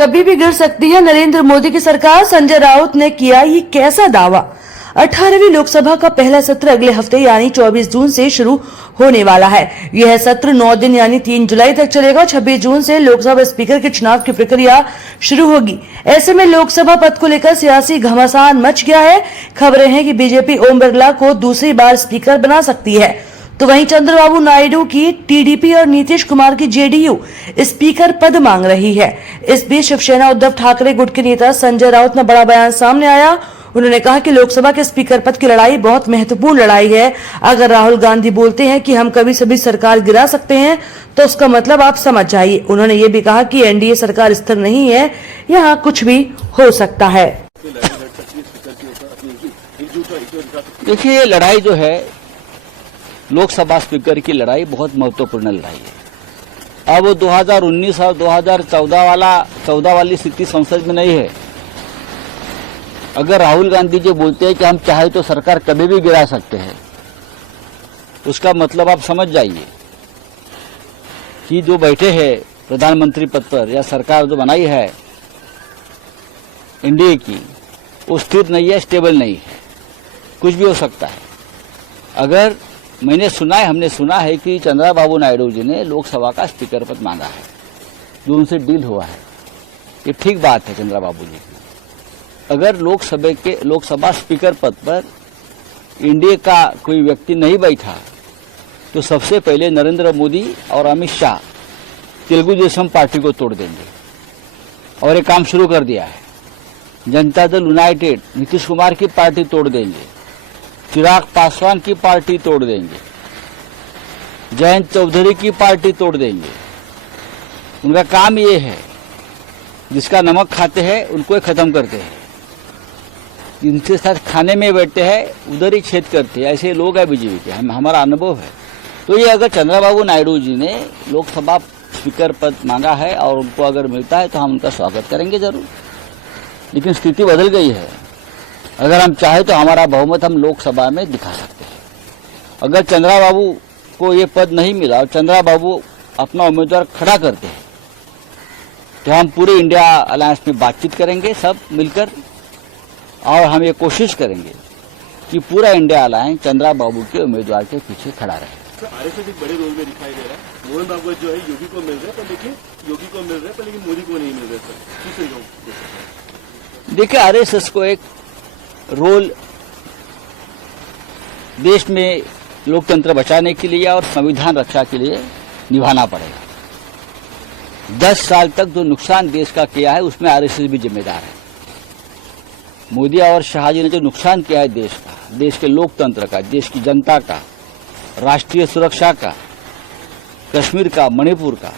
कभी भी गिर सकती है नरेंद्र मोदी की सरकार, संजय राउत ने किया ये कैसा दावा। 18वीं लोकसभा का पहला सत्र अगले हफ्ते यानी 24 जून से शुरू होने वाला है। यह सत्र 9 दिन यानी 3 जुलाई तक चलेगा। 26 जून से लोकसभा स्पीकर के चुनाव की प्रक्रिया शुरू होगी। ऐसे में लोकसभा पद को लेकर सियासी घमासान मच गया है। खबरें हैं कि बीजेपी ओम बिरला को दूसरी बार स्पीकर बना सकती है, तो वहीं चंद्रबाबू नायडू की टीडीपी और नीतीश कुमार की जेडीयू स्पीकर पद मांग रही है। इस बीच शिवसेना उद्धव ठाकरे गुट के नेता संजय राउत ने बड़ा बयान सामने आया। उन्होंने कहा कि लोकसभा के स्पीकर पद की लड़ाई बहुत महत्वपूर्ण लड़ाई है। अगर राहुल गांधी बोलते हैं कि हम कभी सभी सरकार गिरा सकते हैं, तो उसका मतलब आप समझ जाइए। उन्होंने ये भी कहा कि एनडीए सरकार स्थिर नहीं है, यहाँ कुछ भी हो सकता है। देखिए, ये लड़ाई जो है लोकसभा स्पीकर की लड़ाई बहुत महत्वपूर्ण लड़ाई है। अब 2019 और 2014 वाली स्थिति संसद में नहीं है। अगर राहुल गांधी जो बोलते हैं कि हम चाहे तो सरकार कभी भी गिरा सकते हैं, उसका मतलब आप समझ जाइए कि जो बैठे हैं प्रधानमंत्री पद पर या सरकार जो बनाई है एनडीए की, वो स्थिर नहीं है, स्टेबल नहीं है, कुछ भी हो सकता है। अगर हमने सुना है कि चंद्रबाबू नायडू जी ने लोकसभा का स्पीकर पद मांगा है, जो उनसे डील हुआ है। ये ठीक बात है चंद्रबाबू जी की। अगर लोकसभा स्पीकर पद पर एनडीए का कोई व्यक्ति नहीं बैठा, तो सबसे पहले नरेंद्र मोदी और अमित शाह तेलुगु देशम पार्टी को तोड़ देंगे, और ये काम शुरू कर दिया है। जनता दल यूनाइटेड नीतीश कुमार की पार्टी तोड़ देंगे, चिराग पासवान की पार्टी तोड़ देंगे, जयंत चौधरी की पार्टी तोड़ देंगे। उनका काम ये है, जिसका नमक खाते हैं उनको ही खत्म करते हैं, जिनके साथ खाने में बैठते हैं उधर ही छेद करते हैं। ऐसे लोग हैं बीजेपी के, हमारा अनुभव है। तो ये अगर चंद्रबाबू नायडू जी ने लोकसभा स्पीकर पद मांगा है और उनको अगर मिलता है, तो हम उनका स्वागत करेंगे जरूर। लेकिन स्थिति बदल गई है। अगर हम चाहे तो हमारा बहुमत हम लोकसभा में दिखा सकते हैं। अगर चंद्रबाबू को ये पद नहीं मिला और चंद्रबाबू अपना उम्मीदवार खड़ा करते हैं, तो हम पूरे इंडिया अलायंस में बातचीत करेंगे सब मिलकर, और हम ये कोशिश करेंगे कि पूरा इंडिया अलायंस चंद्रबाबू के उम्मीदवार के पीछे खड़ा रहे। आरएसएस एक बड़े रोल में दिखाई दे रहा है। मोहन भागवत जो है योगी को मिल रहे हैं, पर लेकिन मोदी को नहीं मिल रहे सर। देखिए, आरएसएस को एक रोल देश में लोकतंत्र बचाने के लिए और संविधान रक्षा के लिए निभाना पड़ेगा। 10 साल तक जो नुकसान देश का किया है, उसमें आरएसएस भी जिम्मेदार है। मोदी और शाह जी ने जो नुकसान किया है देश का, देश के लोकतंत्र का, देश की जनता का, राष्ट्रीय सुरक्षा का, कश्मीर का, मणिपुर का,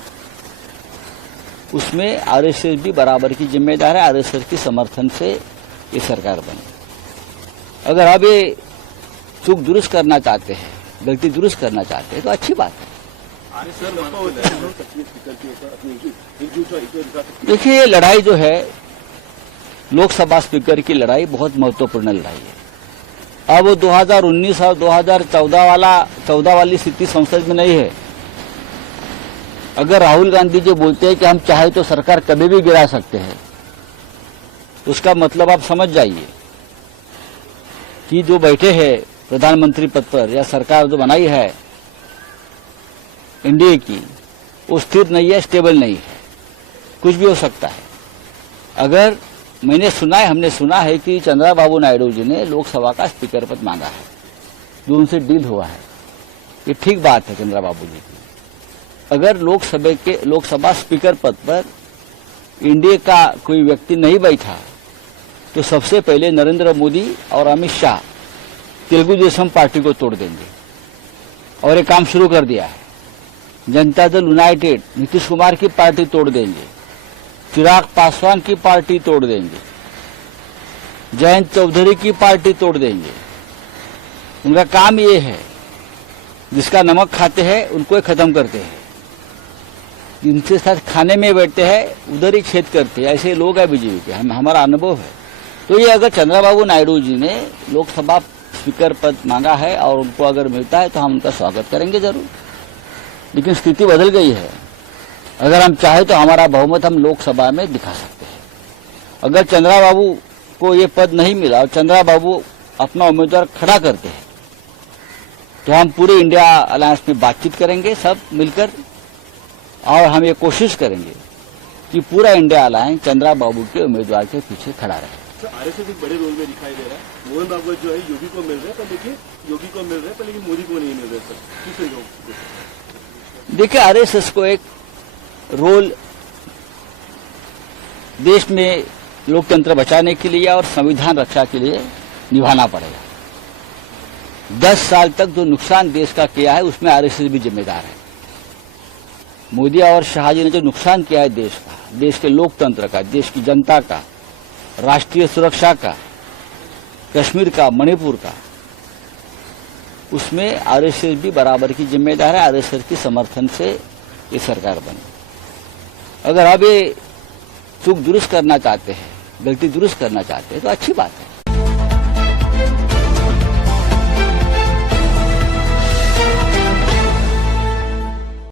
उसमें आरएसएस भी बराबर की जिम्मेदार है। आरएसएस के समर्थन से ये सरकार बनी। अगर अब ये चूक दुरुस्त करना चाहते हैं, गलती दुरुस्त करना चाहते हैं, तो अच्छी बात है। देखिए, ये लड़ाई जो है लोकसभा स्पीकर की लड़ाई बहुत महत्वपूर्ण लड़ाई है। अब 2019 और 2014 वाली स्थिति संसद में नहीं है। अगर राहुल गांधी जो बोलते हैं कि हम चाहे तो सरकार कभी भी गिरा सकते हैं, उसका मतलब आप समझ जाइए कि जो बैठे हैं प्रधानमंत्री पद पर या सरकार जो बनाई है एनडीए की, वो स्थिर नहीं है, स्टेबल नहीं है, कुछ भी हो सकता है। अगर हमने सुना है कि चंद्रबाबू नायडू जी ने लोकसभा का स्पीकर पद मांगा है, जो उनसे डील हुआ है। ये ठीक बात है चंद्रबाबू जी की। अगर लोकसभा स्पीकर पद पर एनडीए का कोई व्यक्ति नहीं बैठा, तो सबसे पहले नरेंद्र मोदी और अमित शाह तेलुगु देशम पार्टी को तोड़ देंगे, और ये काम शुरू कर दिया है। जनता दल यूनाइटेड नीतीश कुमार की पार्टी तोड़ देंगे, चिराग पासवान की पार्टी तोड़ देंगे, जयंत चौधरी की पार्टी तोड़ देंगे। उनका काम ये है, जिसका नमक खाते हैं उनको ही खत्म करते हैं, जिनके साथ खाने में बैठते हैं उधर ही छेद करते हैं। ऐसे लोग हैं बीजेपी के, हमारा अनुभव है। तो ये अगर चंद्रबाबू नायडू जी ने लोकसभा स्पीकर पद मांगा है और उनको अगर मिलता है, तो हम उनका स्वागत करेंगे जरूर। लेकिन स्थिति बदल गई है। अगर हम चाहे तो हमारा बहुमत हम लोकसभा में दिखा सकते हैं। अगर चंद्रा बाबू को ये पद नहीं मिला और चंद्रा बाबू अपना उम्मीदवार खड़ा करते हैं तो हम पूरे इंडिया अलायंस में बातचीत करेंगे सब मिलकर, और हम ये कोशिश करेंगे कि पूरा इंडिया अलायंस चंद्रा बाबू के उम्मीदवार के पीछे खड़ा रहे। सर आरएसएस एक बड़े रोल में दिखाई दे रहा है। मोहन भागवत जो है योगी को मिल रहे हैं, पर देखिए योगी को मिल रहे हैं पर लेकिन मोदी को नहीं मिल रहे। सर किस तरीके? देखिए, आरएसएस को एक रोल देश में लोकतंत्र बचाने के लिए और संविधान रक्षा के लिए निभाना पड़ेगा। 10 साल तक जो नुकसान देश का किया है उसमें आरएसएस भी जिम्मेदार है। मोदी और शाह जी ने जो नुकसान किया है देश का, देश के लोकतंत्र का, देश की जनता का, राष्ट्रीय सुरक्षा का, कश्मीर का, मणिपुर का, उसमें आरएसएस भी बराबर की जिम्मेदार है। आरएसएस के समर्थन से ये सरकार बनी। अगर अब ये चूक दुरुस्त करना चाहते हैं, गलती दुरुस्त करना चाहते हैं तो अच्छी बात है।